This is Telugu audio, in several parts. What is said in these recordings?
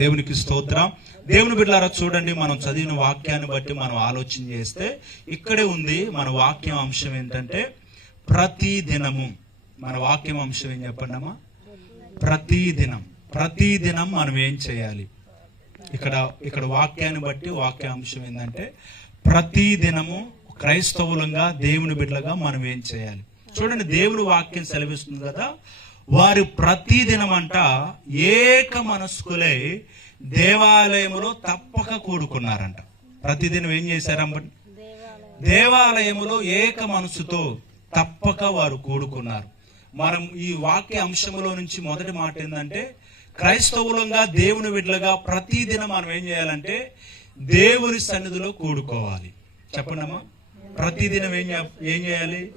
దేవునికి స్తోత్రం. దేవుని బిడ్డారా చూడండి మనం చదివిన వాక్యాన్ని బట్టి మనం ఆలోచన చేస్తే ఇక్కడే ఉంది మన వాక్యం అంశం ఏంటంటే ప్రతి దినము మన వాక్యం అంశం ఏం చెప్పండమ్మా? ప్రతి దినం ప్రతి దినం మనం ఏం చేయాలి? ఇక్కడ ఇక్కడ వాక్యాన్ని బట్టి వాక్య అంశం ఏంటంటే ప్రతి దినము క్రైస్తవులంగా దేవుని బిడ్డలుగా మనం ఏం చేయాలి? చూడండి దేవుని వాక్యం సెలవిస్తుంది కదా వారు ప్రతి దినమంట ఏక మనస్కులై దేవాలయములో తప్పక కూడుకున్నారంట. ప్రతిదినం ఏం చేశారమ్మ దేవాలయములో ఏక మనసుతో తప్పక వారు కూడుకున్నారు. మనం ఈ వాక్య అంశములో నుంచి మొదటి మాట ఏంటంటే క్రైస్తవులంగా దేవుని విడ్లగా ప్రతిదినం మనం ఏం చేయాలంటే దేవుని సన్నిధిలో కూడుకోవాలి. చెప్పండమ్మా. ప్రతిదినం ఏం ఏం చేయాలి?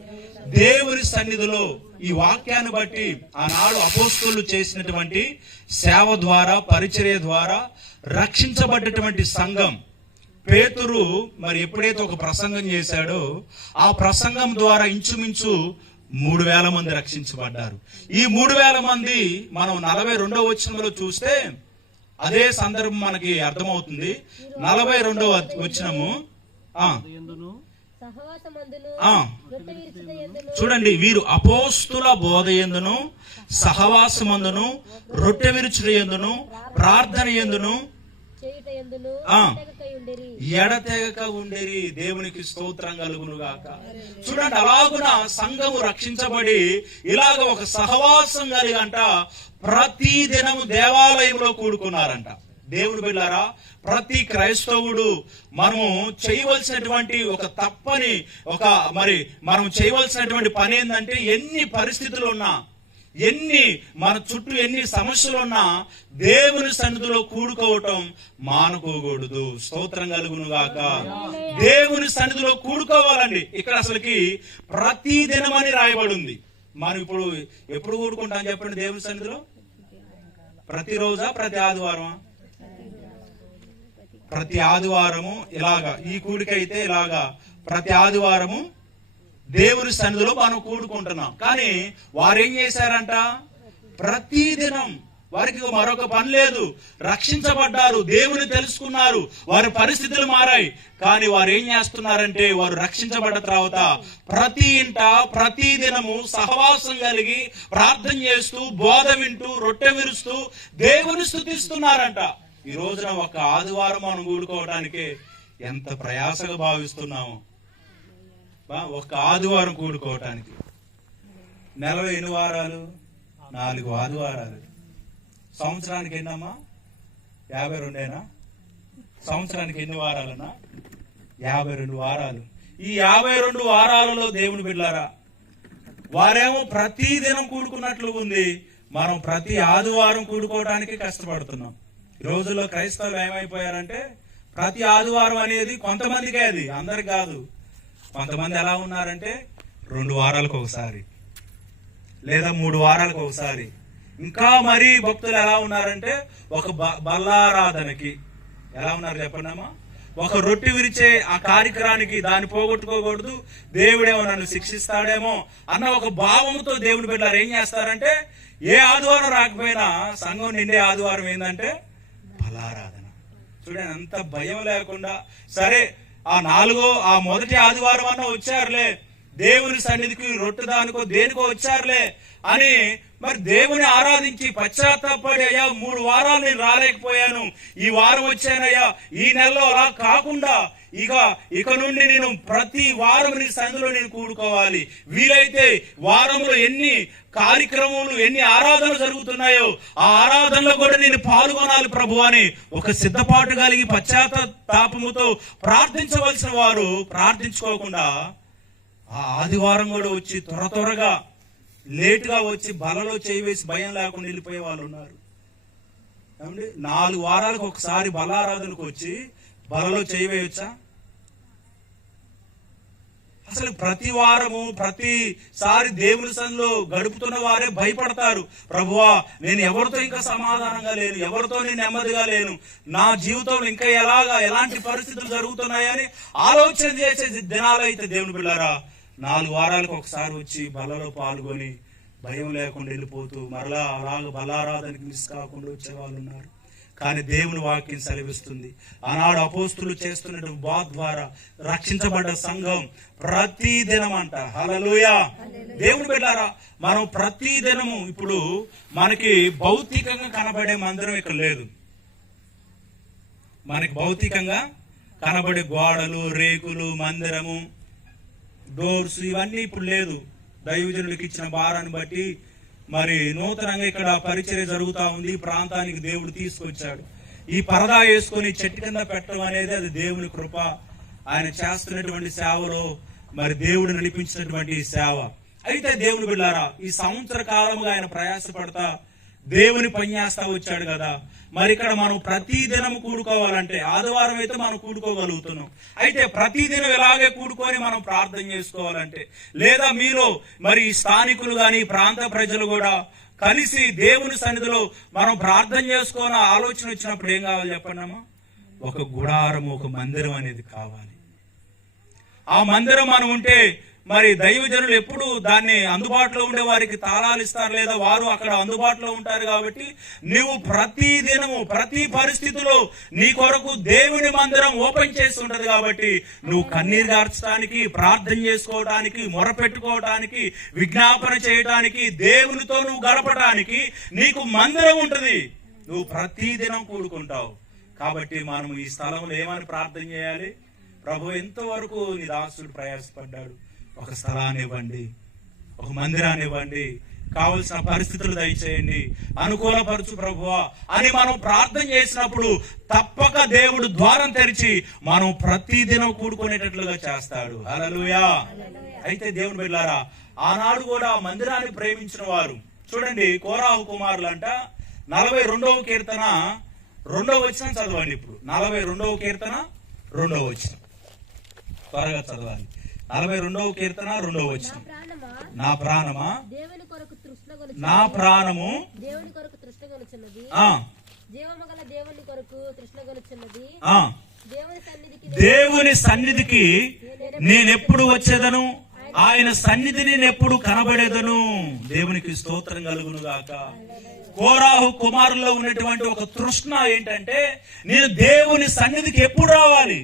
దేవుని సన్నిధిలో ఈ వాక్యాన్ని బట్టి ఆనాడు అపోస్తులు చేసినటువంటి సేవ ద్వారా పరిచర్య ద్వారా రక్షించబడ్డటువంటి సంఘం. పేతురు మరి ఎప్పుడైతే ఒక ప్రసంగం చేశాడో ఆ ప్రసంగం ద్వారా ఇంచుమించు మూడు వేల మంది రక్షించబడ్డారు. ఈ మూడు వేల మంది మనం నలభై రెండవ వచనంలో చూస్తే అదే సందర్భం మనకి అర్థమవుతుంది. నలభై రెండవ వచనము చూడండి వీరు అపోస్తుల బోధ ఎందును సహవాసమందును రొట్టె విరుచుట ఎందును ప్రార్థన ఎందును. ఎడతెగక ఉండేరి. దేవునికి స్తోత్రం కలుగును గాక చూడండి అలాగున సంఘము రక్షించబడి ఇలాగ ఒక సహవాసం కలిగంట ప్రతి దినము దేవాలయంలో కూడుకున్నారంట. దేవుని బిళ్ళారా ప్రతి క్రైస్తవుడు మనము చేయవలసినటువంటి ఒక తప్పని ఒక మరి మనం చేయవలసినటువంటి పని ఏంటంటే ఎన్ని పరిస్థితులు ఉన్నా ఎన్ని మన చుట్టూ ఎన్ని సమస్యలు ఉన్నా దేవుని సన్నిధిలో కూడుకోవటం మానుకోకూడదు. స్తోత్రం కలుగును గాక. దేవుని సన్నిధిలో కూడుకోవాలండి. ఇక్కడ అసలుకి ప్రతి దినమని రాయబడి ఉంది మనం ఇప్పుడు ఎప్పుడు కూడుకుంటాం చెప్పండి దేవుని సన్నిధిలో? ప్రతిరోజా ప్రతి ఆదివారం ప్రతి ఆదివారము ఇలాగా ఈ కూడికైతే ఇలాగా ప్రతి ఆదివారము దేవుని సన్నిధిలో మనం కూడుకుంటున్నాం. కానీ వారేం చేశారంట? ప్రతి దినం వారికి మరొక పని లేదు. రక్షించబడ్డారు దేవుని తెలుసుకున్నారు వారి పరిస్థితులు మారాయి. కానీ వారు ఏం చేస్తున్నారంటే వారు రక్షించబడ్డ తర్వాత ప్రతి ఇంట ప్రతి దినము సహవాసం కలిగి ప్రార్థన చేస్తూ బోధ వింటూ రొట్టె విరుస్తూ దేవుని స్థుతిస్తున్నారంట. ఈ రోజున ఒక ఆదివారం మనం కూడుకోవడానికి ఎంత ప్రయాసగా భావిస్తున్నాము. ఒక ఆదివారం కూడుకోవటానికి. నెలలో ఎన్ని వారాలు? నాలుగు ఆదివారాలు. సంవత్సరానికి ఎన్నమ్మా? యాభై రెండేనా? సంవత్సరానికి ఎన్ని వారాలన్నా? యాభై రెండు వారాలు. ఈ యాభై రెండు వారాలలో దేవుని బిడ్డారా వారేమో ప్రతి దినం కూడుకున్నట్లు ఉంది. మనం ప్రతి ఆదివారం కూడుకోవడానికి కష్టపడుతున్నాం. ఈ రోజుల్లో క్రైస్తవులు ఏమైపోయారంటే ప్రతి ఆదివారం అనేది కొంతమందికే అది అందరికి కాదు. కొంతమంది ఎలా ఉన్నారంటే రెండు వారాలకు ఒకసారి లేదా మూడు వారాలకు ఒకసారి. ఇంకా మరీ భక్తులు ఎలా ఉన్నారంటే ఒక బ- బల్లారాధనకి. ఎలా ఉన్నారు చెప్పండమ్మా ఒక రొట్టె విరిచే ఆ కార్యక్రమానికి దాన్ని పోగొట్టుకోకూడదు. దేవుడేమో నన్ను శిక్షిస్తాడేమో అన్న ఒక భావంతో దేవుని బిడ్డలు ఏం చేస్తారంటే ఏ ఆదివారం రాకపోయినా సంఘం నిండే ఆదివారం ఏంటంటే బలారాధన చూడండి అంత భయం లేకుండా సరే ఆ నాలుగో ఆ మొదటి ఆదివారం అన్న వచ్చారులే. దేవుని సన్నిధికి రొట్టె దానికో దేనికో వచ్చారులే అని మరి దేవుని ఆరాధించి పశ్చాత్తాపడి అయ్యా మూడు వారాలు నేను రాలేకపోయాను. ఈ వారం వచ్చానయ్యా. ఈ నెలలో అలా కాకుండా ఇక ఇక నుండి నేను ప్రతి వారం నీ సన్నిధిలో నేను కూడుకోవాలి. వీలైతే వారంలో ఎన్ని కార్యక్రమాలు ఎన్ని ఆరాధనలు జరుగుతున్నాయో ఆ ఆరాధనలో కూడా నేను పాల్గొనాలి ప్రభు అని ఒక సిద్ధపాటు కలిగి పశ్చాత్తాపముతో ప్రార్థించవలసిన వారు ప్రార్థించుకోకుండా ఆ ఆదివారం కూడా వచ్చి త్వర త్వరగా లేటుగా వచ్చి బలలో చేయి వేసి భయం లేకుండా వెళ్ళిపోయే వాళ్ళు ఉన్నారు. ఏమండి? నాలుగు వారాలకు ఒకసారి బలారాధనకు వచ్చి బలలో చేయి వేయొచ్చా? అసలు ప్రతి వారము ప్రతిసారి దేవుని సన్నిలో గడుపుతున్న వారే భయపడతారు. ప్రభువా నేను ఎవరితో ఇంకా సమాధానంగా లేను ఎవరితో నేను నెమ్మదిగా లేను? నా జీవితంలో ఇంకా ఎలాగా ఎలాంటి పరిస్థితులు జరుగుతున్నాయని ఆలోచన చేసే దినాలైతే అయితే దేవుని పిల్లరా నాలుగు వారాలకు ఒకసారి వచ్చి బలలో పాల్గొని భయం లేకుండా వెళ్ళిపోతూ మరలా అలాగ బలారాధనకి మిస్ కాకుండా వచ్చే వాళ్ళు ఉన్నారు. కానీ దేవుని వాక్యం సెలవిస్తుంది. ఆనాడు అపోస్తులు చేస్తున్నటువంటి బోధ ద్వారా రక్షించబడ్డ సంఘం ప్రతి దినం అంట హలలుయ దేవుని బిడ్డారా మనం ప్రతి దినము ఇప్పుడు మనకి భౌతికంగా కనబడే మందిరం ఇక్కడ లేదు. మనకి భౌతికంగా కనబడే గోడలు రేకులు మందిరము డోర్స్ ఇవన్నీ ఇప్పుడు లేదు. దైవజనులకు ఇచ్చిన భారాన్ని బట్టి మరి నూతనంగా ఇక్కడ పరిచర్య జరుగుతా ఉంది. ప్రాంతానికి దేవుడు తీసుకొచ్చాడు. ఈ పరదా వేసుకొని చెట్టు కింద పెట్టడం అనేది అది దేవుని కృప. ఆయన చేస్తున్నటువంటి సేవలో మరి దేవుడు నడిపించినటువంటి సేవ. అయితే దేవుని బిళ్ళారా ఈ సంవత్సర కాలంగా ఆయన ప్రయాసపడతా దేవుని పనిచేస్తా వచ్చాడు కదా. మరి ఇక్కడ మనం ప్రతి దినం కూడుకోవాలంటే ఆదివారం అయితే మనం కూడుకోగలుగుతున్నాం. అయితే ప్రతి దినం ఇలాగే కూడుకొని మనం ప్రార్థన చేసుకోవాలంటే లేదా మీలో మరి స్థానికులు కానీ ఈ ప్రాంత ప్రజలు కూడా కలిసి దేవుని సన్నిధిలో మనం ప్రార్థన చేసుకోవాలని ఆలోచన వచ్చినప్పుడు ఏం కావాలి చెప్పండి అమ్మా? ఒక గుడారం ఒక మందిరం అనేది కావాలి. ఆ మందిరం మనం ఉంటే మరి దైవజనులు ఎప్పుడు దాన్ని అందుబాటులో ఉండే వారికి తాళాలు ఇస్తారు లేదా వారు అక్కడ అందుబాటులో ఉంటారు కాబట్టి నువ్వు ప్రతి దినము ప్రతి పరిస్థితిలో నీ కొరకు దేవుని మందిరం ఓపెన్ చేసి ఉంటది కాబట్టి నువ్వు కన్నీరు గార్చడానికి ప్రార్థన చేసుకోవడానికి మొరపెట్టుకోవటానికి విజ్ఞాపన చేయటానికి దేవునితో నువ్వు గడపటానికి నీకు మందిరం ఉంటుంది. నువ్వు ప్రతి దినం కూడుకుంటావు. కాబట్టి మనం ఈ స్థలంలో ఏమని ప్రార్థన చేయాలి? ప్రభు ఎంతవరకు నీ దాసుడు ప్రయాసపడ్డాడు? ఒక స్థలాన్ని ఇవ్వండి ఒక మందిరాన్ని ఇవ్వండి కావలసిన పరిస్థితులు దయచేయండి. అనుకూలపరచు ప్రభువా అని మనం ప్రార్థన చేసినప్పుడు తప్పక దేవుడు ద్వారం తెరిచి మనం ప్రతిదినం కూడుకునేటట్లుగా చేస్తాడు. అలలుయా అయితే దేవుని బిళ్ళారా ఆనాడు కూడా మందిరాన్ని ప్రేమించిన వారు చూడండి కోరాహు కుమారులంట. నలభై రెండవ కీర్తన రెండవ వచ్చిన చదవండి ఇప్పుడు. నలభై రెండవ కీర్తన రెండవ వచ్చిన త్వరగా చదవాలి. నలభై రెండవ కీర్తన రెండవ వచ్చిన నా ప్రాణమా? దేవుని కొరకు తృష్ణ నా ప్రాణము? దేవుని కొరకు తృష్ణ కొలుచున్నది ఆ. జీవము గల దేవుని కొరకు తృష్ణ కొలుచున్నది ఆ. దేవుని సన్నిధికి నేనెప్పుడు వచ్చేదను? ఆయన సన్నిధి నేనెప్పుడు కనబడేదను? దేవునికి స్తోత్రం కలుగును గాక కోరాహు కుమారుల్లో ఉన్నటువంటి ఒక తృష్ణ ఏంటంటే నేను దేవుని సన్నిధికి ఎప్పుడు రావాలి?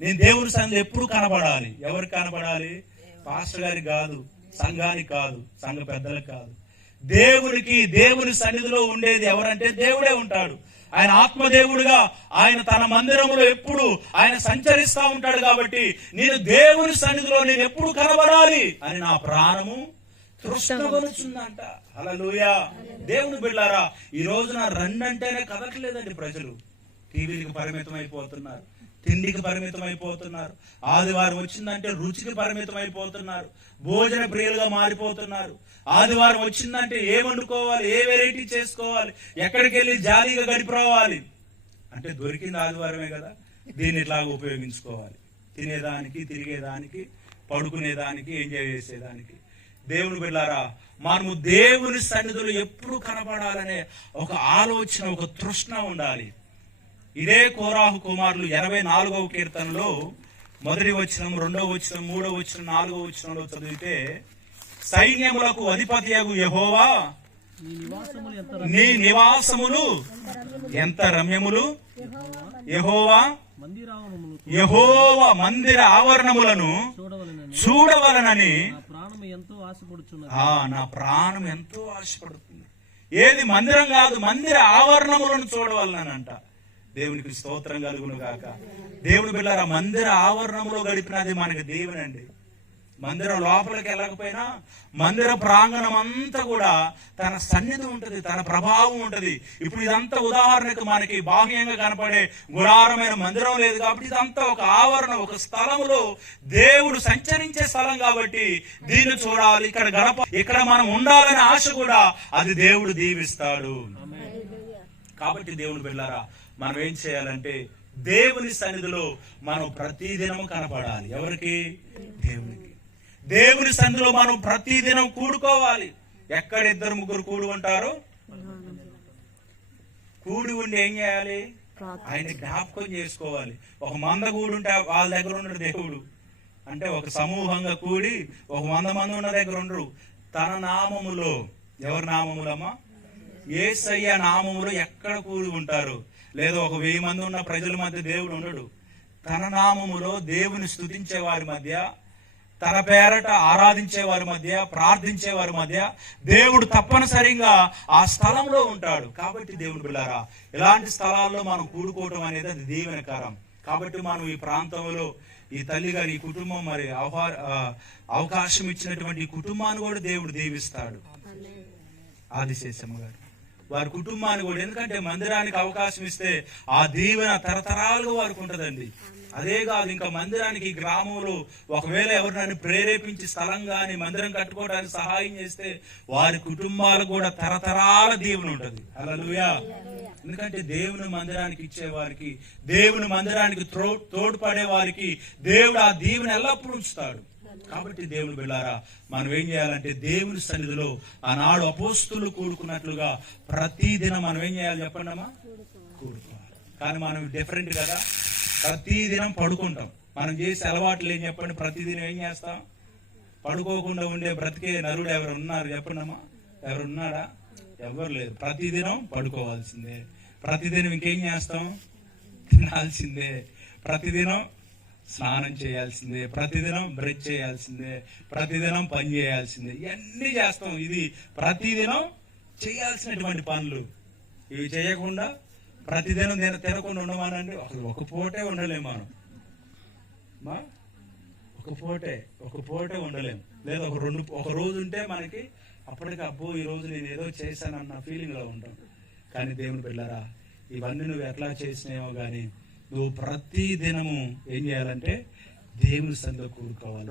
నేను దేవుని సంఘం ఎప్పుడు కనబడాలి? ఎవరికి కనబడాలి? పాస్టర్ గారికి కాదు సంఘానికి కాదు సంఘ పెద్దలకు కాదు. దేవునికి దేవుని సన్నిధిలో ఉండేది ఎవరంటే దేవుడే ఉంటాడు. ఆయన ఆత్మదేవుడుగా ఆయన తన మందిరములో ఎప్పుడు ఆయన సంచరిస్తా ఉంటాడు కాబట్టి నేను దేవుని సన్నిధిలో నేను ఎప్పుడు కనబడాలి అని నా ప్రాణము తృష్ణగొలుచుందంట లూయా దేవుని బిళ్ళారా ఈ రోజున రెండంటేనే కదలట్లేదండి ప్రజలు. టీవీలకు పరిమితం అయిపోతున్నారు తిండికి పరిమితం అయిపోతున్నారు ఆదివారం వచ్చిందంటే రుచికి పరిమితం అయిపోతున్నారు భోజన ప్రియులుగా మారిపోతున్నారు. ఆదివారం వచ్చిందంటే ఏం వండుకోవాలి ఏ వెరైటీ చేసుకోవాలి ఎక్కడికి వెళ్ళి జాలీగా గడిపిరావాలి అంటే దొరికింది ఆదివారమే కదా. దీన్ని ఇట్లాగా ఉపయోగించుకోవాలి. తినేదానికి తిరిగేదానికి పడుకునేదానికి ఎంజాయ్ చేసేదానికి. దేవుని బిళ్ళారా మనము దేవుని సన్నిధులు ఎప్పుడు కనపడాలనే ఒక ఆలోచన ఒక తృష్ణ ఉండాలి. ఇదే కోరాహు కుమారులు ఎనభై నాలుగవ కీర్తనలో మొదటి వచనం రెండవ వచనం మూడవ వచనం నాలుగవ వచనంలో చదివితే సైన్యములకు అధిపతియగు యహోవా నీ నివాసములు ఎంత నీ నివాసములు ఎంత రమ్యములు? యహోవా యహోవా మందిర ఆవరణములను చూడవలనని నా ఆ నా ప్రాణం ఎంతో ఆశపడుతుంది. ఏది మందిరం కాదు మందిర ఆవరణములను చూడవలనంట దేవునికి స్తోత్రం కలుగును గాక. దేవుని బిళ్ళారా మందిర ఆవరణంలో గడిపినది మనకి దేవునండి మందిరం లోపలికి వెళ్ళకపోయినా మందిర ప్రాంగణం అంతా కూడా తన సన్నిధి ఉంటది తన ప్రభావం ఉంటది. ఇప్పుడు ఇదంతా ఉదాహరణకు మనకి బాహ్యంగా కనపడే గుడారమైన మందిరం లేదు కాబట్టి ఇదంతా ఒక ఆవరణ ఒక స్థలములో దేవుడు సంచరించే స్థలం కాబట్టి దీన్ని చూడాలి. ఇక్కడ గడప ఇక్కడ మనం ఉండాలనే ఆశ కూడా అది దేవుడు దీవిస్తాడు. కాబట్టి దేవుని బిళ్ళారా మనం ఏం చేయాలంటే దేవుని సన్నిధిలో మనం ప్రతిదినము కనపడాలి. ఎవరికి? దేవునికి. దేవుని సన్నిధిలో మనం ప్రతిదినం కూడుకోవాలి. ఎక్కడ ఇద్దరు ముగ్గురు కూడి ఉంటారు? కూడి ఉండి ఏం చేయాలి? ఆయన జ్ఞాపకం చేసుకోవాలి. ఒక మంద కూడి ఉంటే వాళ్ళ దగ్గర ఉండడు దేవుడు. అంటే ఒక సమూహంగా కూడి ఒక వంద మంది ఉన్న దగ్గర ఉండరు. తన నామములో ఎవరి నామములమ్మా? ఏసయ్య నామములో ఎక్కడ కూడి ఉంటారు? లేదా ఒక వెయ్యి మంది ఉన్న ప్రజల మధ్య దేవుడు ఉండడు. తన నామములో దేవుని స్తుతించే వారి మధ్య తన పేరట ఆరాధించే వారి మధ్య ప్రార్థించే వారి మధ్య దేవుడు తప్పనిసరిగా ఆ స్థలంలో ఉంటాడు. కాబట్టి దేవుడు బిళ్ళారా ఇలాంటి స్థలాల్లో మనం కూడుకోవటం అనేది అది దీవెనకరం కాబట్టి మనం ఈ ప్రాంతంలో ఈ తల్లి గారి ఈ కుటుంబం మరి అవకాశం ఇచ్చినటువంటి ఈ కుటుంబాన్ని కూడా దేవుడు దీవిస్తాడు. ఆదిశేషమ్మ గారు. వారి కుటుంబాన్ని కూడా ఎందుకంటే మందిరానికి అవకాశం ఇస్తే ఆ దీవెన తరతరాలుగా వారికి ఉంటదండి అదే కాదు ఇంకా మందిరానికి గ్రామంలో ఒకవేళ ఎవరినైనా ప్రేరేపించి స్థలం గాని మందిరం కట్టుకోవడానికి సహాయం చేస్తే వారి కుటుంబాలు కూడా తరతరాల దీవెన ఉంటది. అలా ఎందుకంటే దేవుని మందిరానికి ఇచ్చే వారికి దేవుని మందిరానికి త్రో తోడ్పడే వారికి దేవుడు ఆ దీవెన ఎల్లప్పుడూ ఉంచుతాడు. కాబట్టి దేవుని బిళ్ళారా మనం ఏం చేయాలంటే దేవుని సన్నిధిలో ఆనాడు అపోస్తులు కూడుకున్నట్లుగా ప్రతిదినం మనం ఏం చేయాలి చెప్పండి అమ్మా? కూడుకోవాలి. కానీ మనం డిఫరెంట్ కదా? ప్రతిదినం పడుకుంటాం. మనం చేసే అలవాట్లు ఏం చెప్పండి? ప్రతిదినం ఏం చేస్తాం? పడుకోకుండా ఉండే బ్రతికే నరుడు ఎవరు ఉన్నారు చెప్పండి అమ్మా? ఎవరు ఉన్నాడా ఎవరు లేదు. ప్రతిదినం పడుకోవాల్సిందే. ప్రతిదినం ఇంకేం చేస్తాం? తినాల్సిందే. ప్రతిదినం స్నానం చేయాల్సిందే ప్రతిదినం బ్రష్ చేయాల్సిందే ప్రతిదినం పని చేయాల్సిందే. ఇవన్నీ చేస్తాం. ఇది ప్రతిదినం చేయాల్సినటువంటి పనులు. ఇవి చేయకుండా ప్రతిదినం తిన తినకుండా ఉండమానండి. ఒక ఒక పూటే ఉండలేము మనం. మా? ఒక పూటే ఒక పూటే ఉండలేము లేదా ఒక రెండు ఒక రోజు ఉంటే మనకి అప్పటికి అబ్బో ఈ రోజు నేను ఏదో చేశానన్న ఫీలింగ్లో ఉంటాం. కానీ దేవుని పిల్లరా ఇవన్నీ నువ్వు ఎట్లా చేసినాయో కానీ నువ్వు ప్రతి దినము ఏం చేయాలంటే దేవుని సందులో కూడుకోవాలి